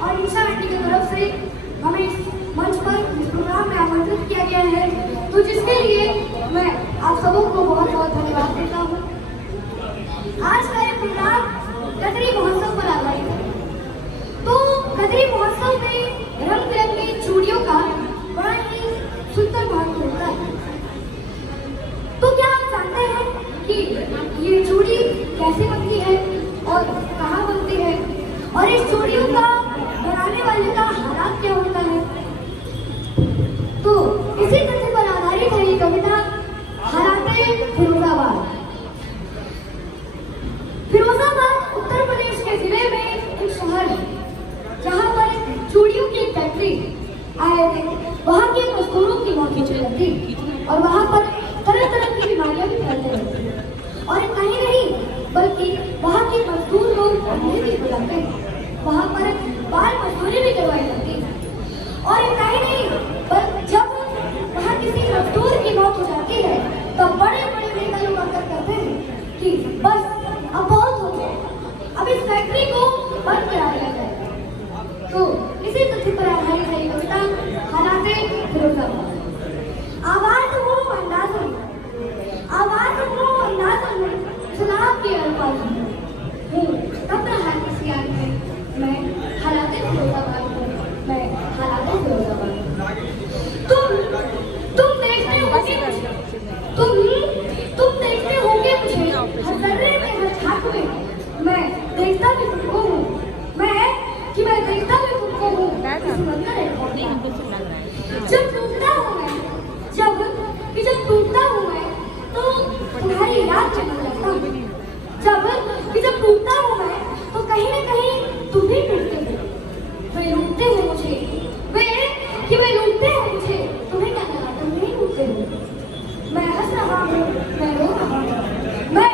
और ईशा आंटी की तरफ से हमें इस मंच पर इस प्रोग्राम में आमंत्रित किया गया है, तो जिसके लिए मैं आप सबों को बहुत बहुत धन्यवाद देता हूँ। आज का ये प्रोग्राम कतरी महोत्सव पर आधारित है। तो कतरी महोत्सव में रंग बिरंगी चूड़ियों का बड़ा ही सुंदर महत्व होता है। तो क्या आप जानते हैं कि ये चूड़ी कैसे बनती है और कहाँ बनती है, और इस चूड़ियों का बनाने वाले का हालात क्या होता है? तो इसी तथ्य पर आधारित है ये कविता हालाते फिरोजाबाद। फिरोजाबाद उत्तर प्रदेश के जिले में एक शहर है जहाँ पर चूड़ियों की फैक्ट्री आए थे। वहाँ के मजदूरों की मौत होने लगी और वहाँ पर तरह तरह की बीमारियां भी फैलने लगी। और कहीं नहीं बल्कि वहाँ के मजदूर लोग अंधे भी हो जाते हैं, वहाँ पर बाल मजदूरी भी करवाई जाती है। और कहीं नहीं बल्कि जब वहाँ किसी मजदूर की मौत हो जाती है तो बड़े बड़े नेता लोग आकर कहते हैं कि बस अब बहुत हो गया, अब इस फैक्ट्री को बंद करा दिया जाए। तो इसी तथ्य पर आधारित है कविता हालाते फिरोजाबाद। आवाज हो अंदाज में, आवाज हो अंदाज में, चुनाव के अल्फाज में हूँ तब रहा किसी आग में, मैं हालाते फिरोजाबाद हूँ, मैं हालाते फिरोजाबाद हूँ। तुम देखते होगे तुम देखते होगे मुझे हर जर्रे में हर झांक में, मैं देखता भी तुमको हूँ, मैं देखता भी तुमको हूँ इस मंदिर जब टूटता हूँ मैं, जब टूटता हूँ मैं तो तुम्हारी याद चलने लगता हूँ। जब टूटता हूँ मैं तो कहीं न कहीं तुम भी टूटते हो। वे लूटते हो मुझे, वे लूटते हो मुझे, तुम्हें क्या लगा तुम नहीं लूटते हो। मैं हंस रहा हूँ, मैं रो रहा हूँ, मैं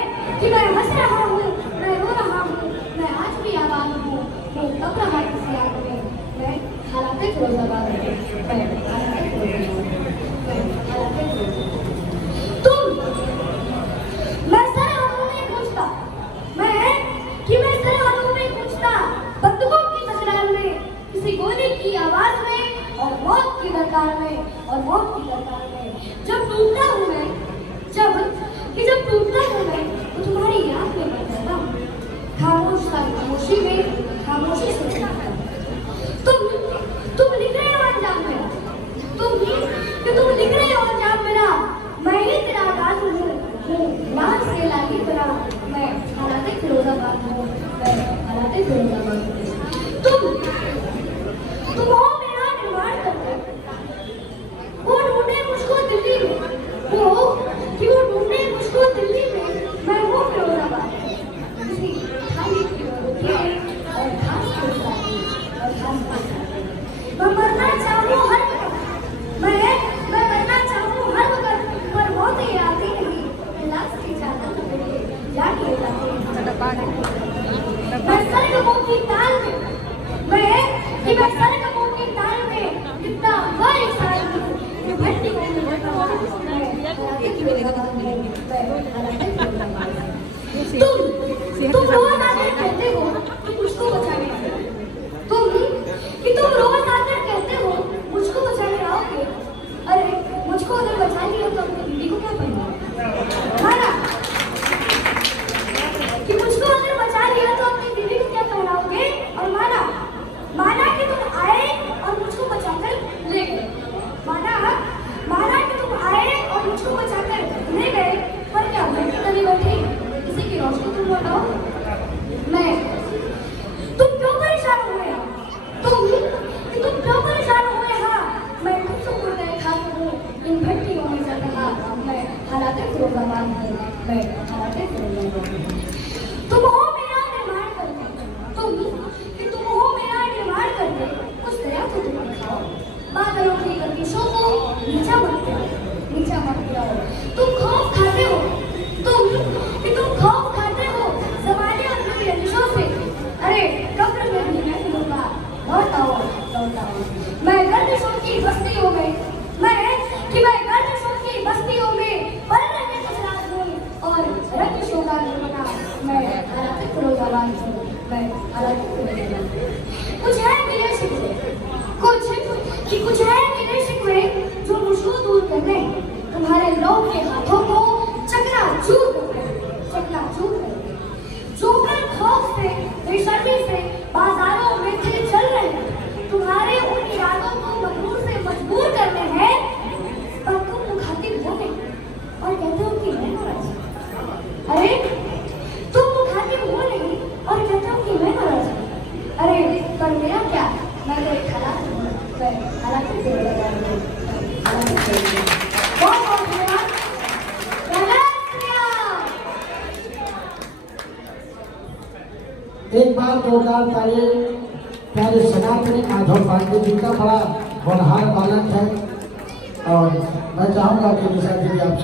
हंस रहा हूँ, मैं रो रहा हूँ, मैं आज भी आबाद हूँ तब रहा किसी आग में, मैं हालाते फिरोजाबाद हूँ, मैं हालाते फिरोजाबाद हूँ। मैं सर हाथों में पूछता, मैं सर हाथों में पूछता, बंदूकों की तकरार में, किसी गोली की आवाज में और मौत की दरकार में, जब टूटता हूँ मैं, जब टूटता हूँ मैं तो तुम्हारी याद में मर जाता हूँ। खामोशी में खामोशी से सुनाता हूँ। तुम लिख रहे हो अंजाम मेरा, तुम लिख रहे हो अंजाम मेरा, मैं ही तेरा आगाज हूँ लाल से लागी तेरा, मैं हालाते फिरोजाबाद हूँ, मैं हालाते फिरोजाबाद हूँ। तुम हो मेरा निर्माण करते, वो ढूंढे मुझको दिल्ली में, वो ढूंढे मुझको दिल्ली में, मैं हूँ फिरोजाबाद किसी थाली की रोटी और घास के साथ मैं मरना चाहूँ हर मैं मरना चाहूँ हर वक्त, पर मौत ही आती नहीं, लाश की चादर में जाके मैं सरगमों की ताल में, मैं सरगमों की ताल में कितना बड़ी साल में भट्टी में तुम रोज आकर कहते हो कि मुझको बचाने आओगे, तुम रोज आकर कहते हो मुझको बचाने आओगे। अरे मुझको अगर बचा लिया तो अपनी दीदी को क्या करना, माना कि मुझको अगर बचा लिया तो अपनी दीदी को क्या पहनाओगे, और माना कि तुम आए और मुझको बचाकर ले गए, माना कि तुम आए और मुझको बचाकर ले गए, पर क्या घर की तली बैठी किसी की रोशनी तुम बताओ। तुम क्यों परेशान हुए, तुम क्यों परेशान हुए। हाँ मैं खुद सुकून गए खाती हूँ इन भट्टियों में चल रहा, मैं हालाते फिरोजाबाद हूँ, मैं हालाते फिरोजाबाद हूँ। तुम हो मेरा निर्माण करके कुछ दया तो तुम दिखाओ, बादलों की गर्दिशों को नीचा मत गिराओ। तुम खौफ खाते हो ज़माने और मेरी रंजिशों से, अरे कब्र में भी मैं मिलूंगा, लौट आओ। मैं गर्दिशों की बस्तियों में पल रहे कुछ रात हूँ और रंजिशों का निर्मना, मैं हालाते फिरोजाबाद हूँ, मैं हालाते फिरोजाबाद हूँ। कुछ है कि कुछ है मेरे शिकवे जो मुझको दूर करने, तुम्हारे लोग के हाथों को चकनाचूर कर जोकर खौफ से बेशर्मी से बाजारों में थे चल रहे हैं, तुम्हारे उन इरादों को मजबूर से मजबूर करने हैं, पर तुम मुखातिब हो नहीं और कहते हो कि मैं नाराज। अरे तुम मुखातिब हो नहीं और कहते हो कि मैं नाराज। अरे पर मेरा क्या, मैं तो एक हालात बहुत बहुत धन्यवाद। एक बार जोरदार ताली प्यारे सनातनी माधव पांडे जी का बड़ा होनहार बालक है और मैं चाहूंगा कि निशा जी आप